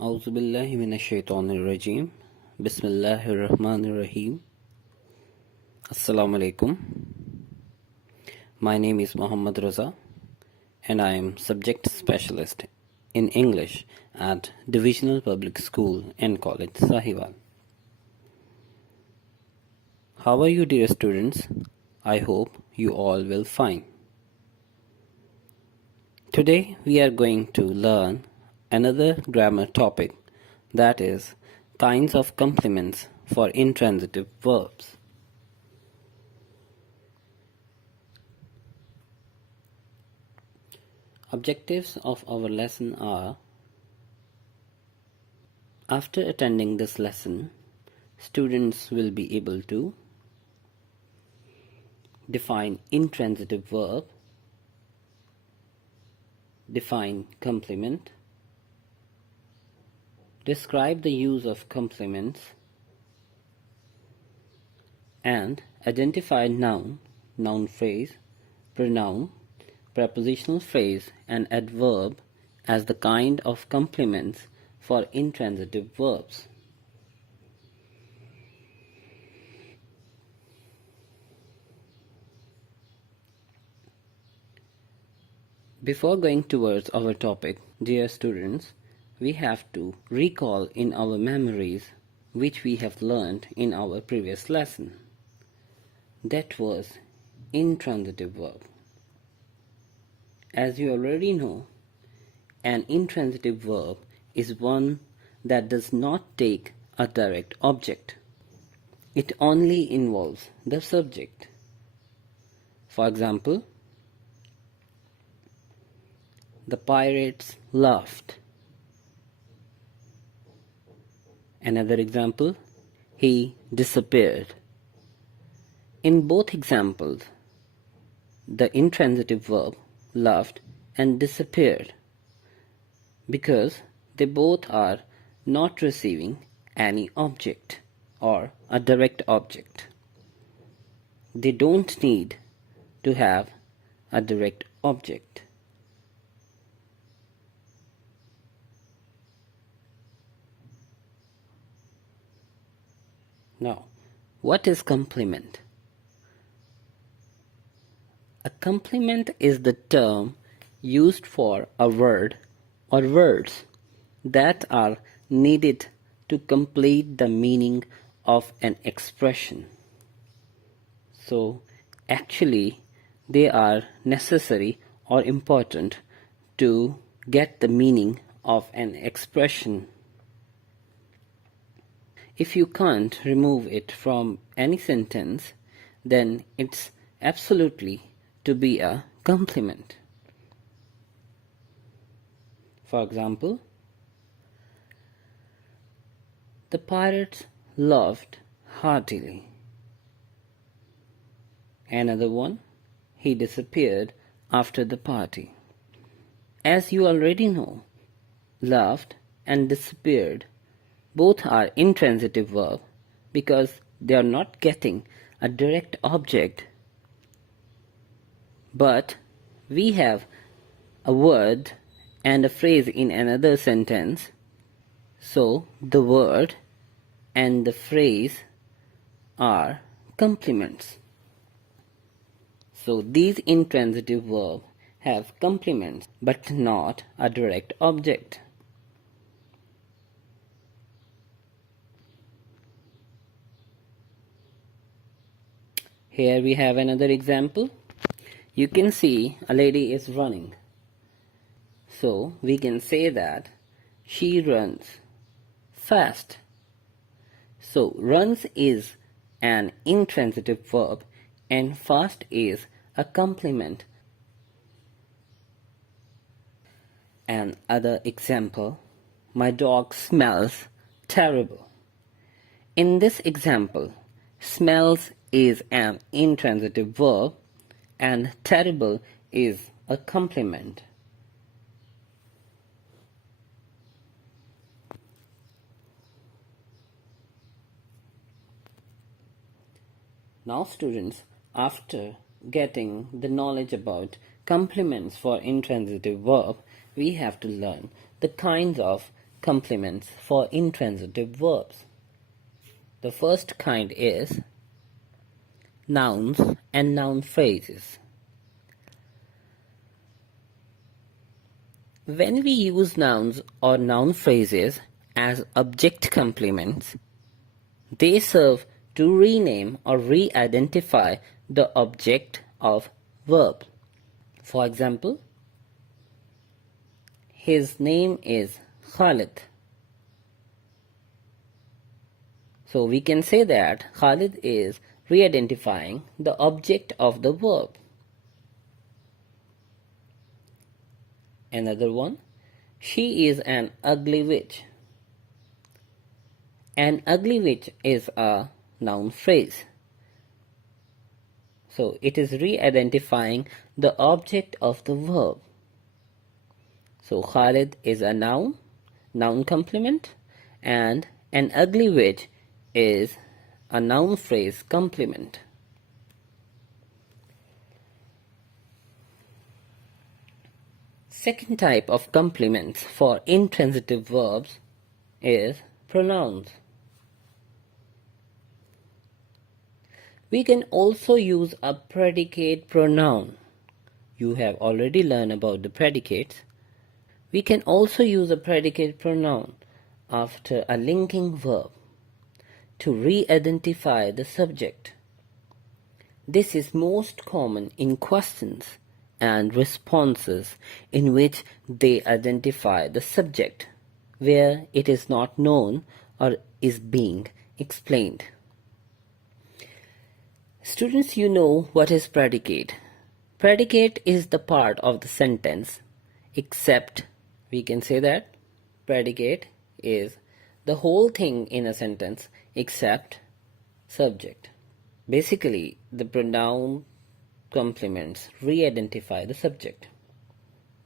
أعوذ بالله من الشيطان الرجيم بسم الله الرحمن الرحيم Assalamu alaikum. My name is Mohammad Raza and I am subject specialist in English at Divisional Public School and College Sahiwal. How are you, dear students? I hope you all will fine. Today we are going to learn another grammar topic, that is kinds of complements for intransitive verbs. Objectives of our lesson are: after attending this lesson, students will be able to define intransitive verb, define complement, describe the use of complements, and identify noun, noun phrase, pronoun, prepositional phrase, and adverb as the kind of complements for intransitive verbs. Before going towards our topic, dear students, we have to recall in our memories which we have learned in our previous lesson. That was intransitive verb. As you already know, an intransitive verb is one that does not take a direct object. It only involves the subject. For example, the pirates laughed. Another example, he disappeared. In both examples, the intransitive verb laughed and disappeared because they both are not receiving any object or a direct object. They don't need to have a direct object. Now, what is complement? A complement is the term used for a word or words that are needed to complete the meaning of an expression. So, actually, they are necessary or important to get the meaning of an expression. If you can't remove it from any sentence, then it's absolutely to be a complement. For example, the pirates laughed heartily. Another one, he disappeared after the party. As you already know, laughed and disappeared both are intransitive verb because they are not getting a direct object, but we have a word and a phrase in another sentence, so the word and the phrase are complements. So these intransitive verbs have complements but not a direct object. Here we have another example. You can see a lady is running. So we can say that she runs fast. So runs is an intransitive verb and fast is a complement. Another example, my dog smells terrible. In this example, smells is an intransitive verb and terrible is a complement. Now students, after getting the knowledge about complements for intransitive verb, we have to learn the kinds of complements for intransitive verbs. The first kind is nouns and noun phrases. When we use nouns or noun phrases as object complements, they serve to rename or re-identify the object of verb. For example, his name is Khalid. So we can say that Khalid is re-identifying the object of the verb. Another one, she is an ugly witch. An ugly witch is a noun phrase. So it is re-identifying the object of the verb. So Khalid is a noun complement, and an ugly witch is a noun phrase complement. Second type of complements for intransitive verbs is pronouns. We can also use a predicate pronoun. You have already learned about the predicates. We can also use a predicate pronoun after a linking verb to re-identify the subject. This is most common in questions and responses in which they identify the subject where it is not known or is being explained. Students, you know what is predicate. Predicate is the part of the sentence except, we can say that predicate is the whole thing in a sentence except subject. Basically, the pronoun complements re-identify the subject.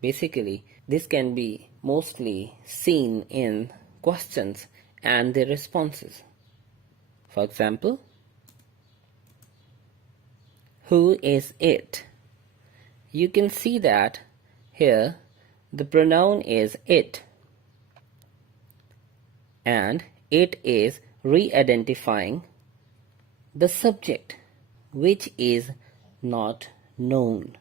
Basically, this can be mostly seen in questions and their responses. For example, who is it? You can see that here the pronoun is it, and it is re-identifying the subject which is not known.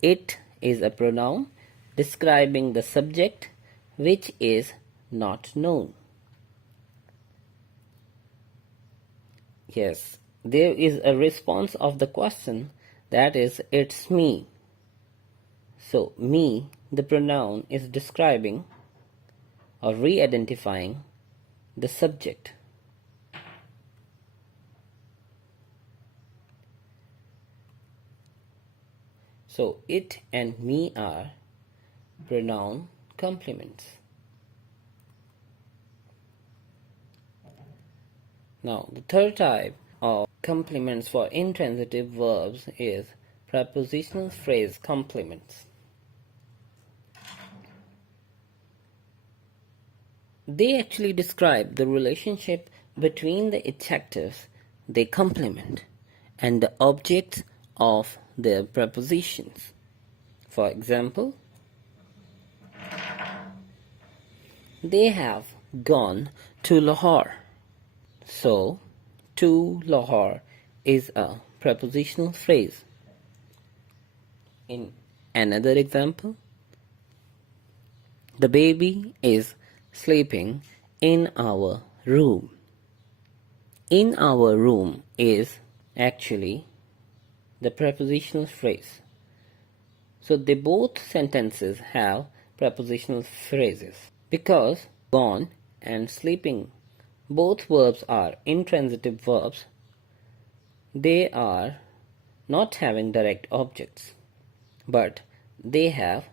It is a pronoun describing the subject which is not known. Yes, there is a response of the question, that is, it's me. So me, the pronoun, is describing or re-identifying the subject. So it and me are pronoun complements. Now the third type of complements for intransitive verbs is prepositional phrase complements. They actually describe the relationship between the adjectives they complement and the objects of their prepositions. For example, they have gone to Lahore. So, to Lahore is a prepositional phrase. In another example, the baby is sleeping in our room. In our room is actually the prepositional phrase. So they both sentences have prepositional phrases. Because gone and sleeping, both verbs are intransitive verbs, they are not having direct objects, but they have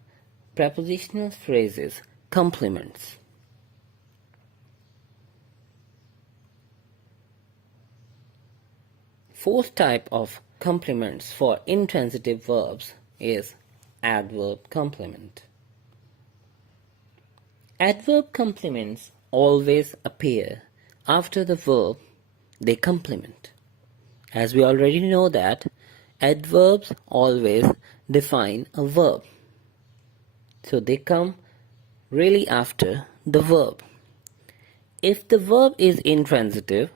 prepositional phrases complements. Fourth type of complements for intransitive verbs is adverb complement. Adverb complements always appear after the verb they complement. As we already know that adverbs always define a verb. So they come really after the verb. If the verb is intransitive,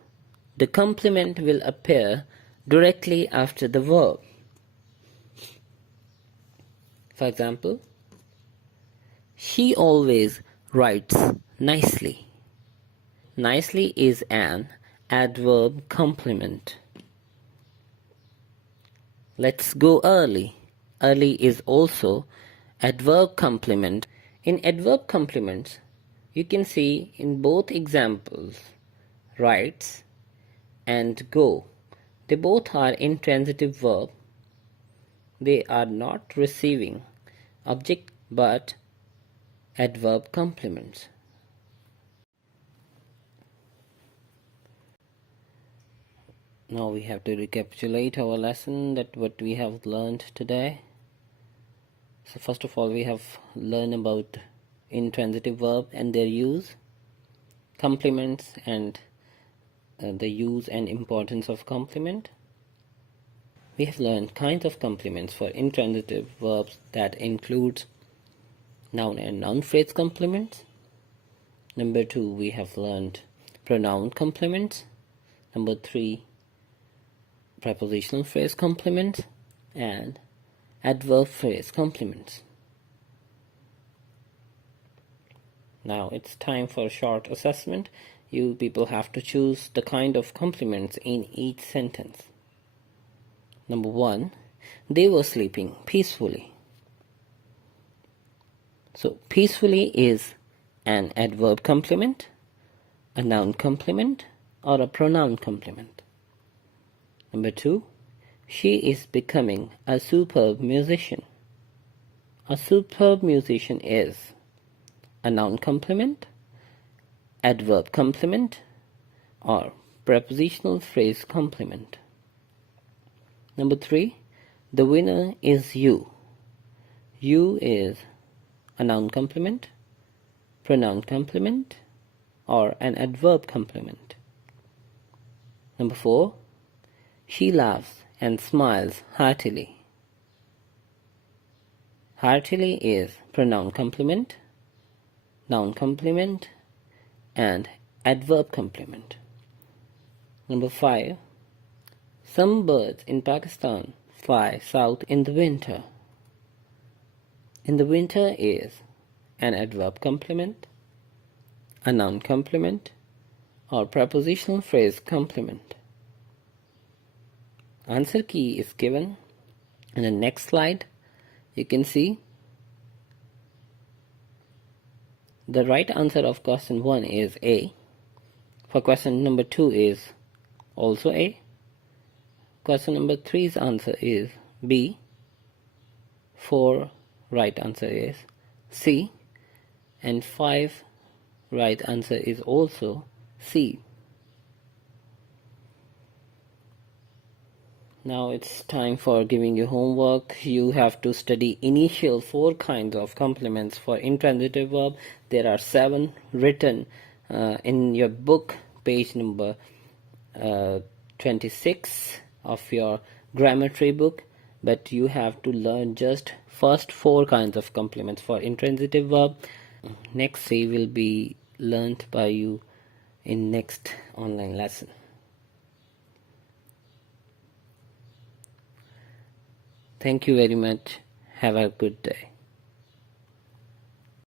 the complement will appear directly after the verb. For example, she always writes nicely. Nicely is an adverb complement. Let's go early. Early is also adverb complement. In adverb complements, you can see in both examples, writes and go. They both are intransitive verb. They are not receiving object but adverb complements. Now we have to recapitulate our lesson, that what we have learned today. So first of all, we have learned about intransitive verb and their use, complements and the use and importance of complement. We have learned kinds of complements for intransitive verbs, that includes noun and noun phrase complements. Number 2, we have learned pronoun complements. Number 3, prepositional phrase complements and adverb phrase complements. Now it's time for a short assessment. You people have to choose the kind of complements in each sentence. Number 1, they were sleeping peacefully. So peacefully is an adverb complement, a noun complement, or a pronoun complement. Number 2, she is becoming a superb musician. A superb musician is a noun complement, adverb complement, or prepositional phrase complement. Number 3, the winner is you. You is a noun complement, pronoun complement, or an adverb complement. Number 4, she laughs and smiles heartily. Heartily is pronoun complement, noun complement, and adverb complement. Number 5, some birds in Pakistan fly south in the winter. In the winter is an adverb complement, a noun complement, or prepositional phrase complement. Answer key is given in the next slide. You can see the right answer of question 1 is A. For question number 2 is also A. Question number 3's answer is B. 4 right answer is C. And 5 right answer is also C. Now it's time for giving you homework. You have to study initial 4 kinds of complements for intransitive verb. There are 7 written in your book, page number 26 of your grammar tree book, but you have to learn just first 4 kinds of complements for intransitive verb. Next 3 will be learnt by you in next online lesson. Thank you very much. Have a good day.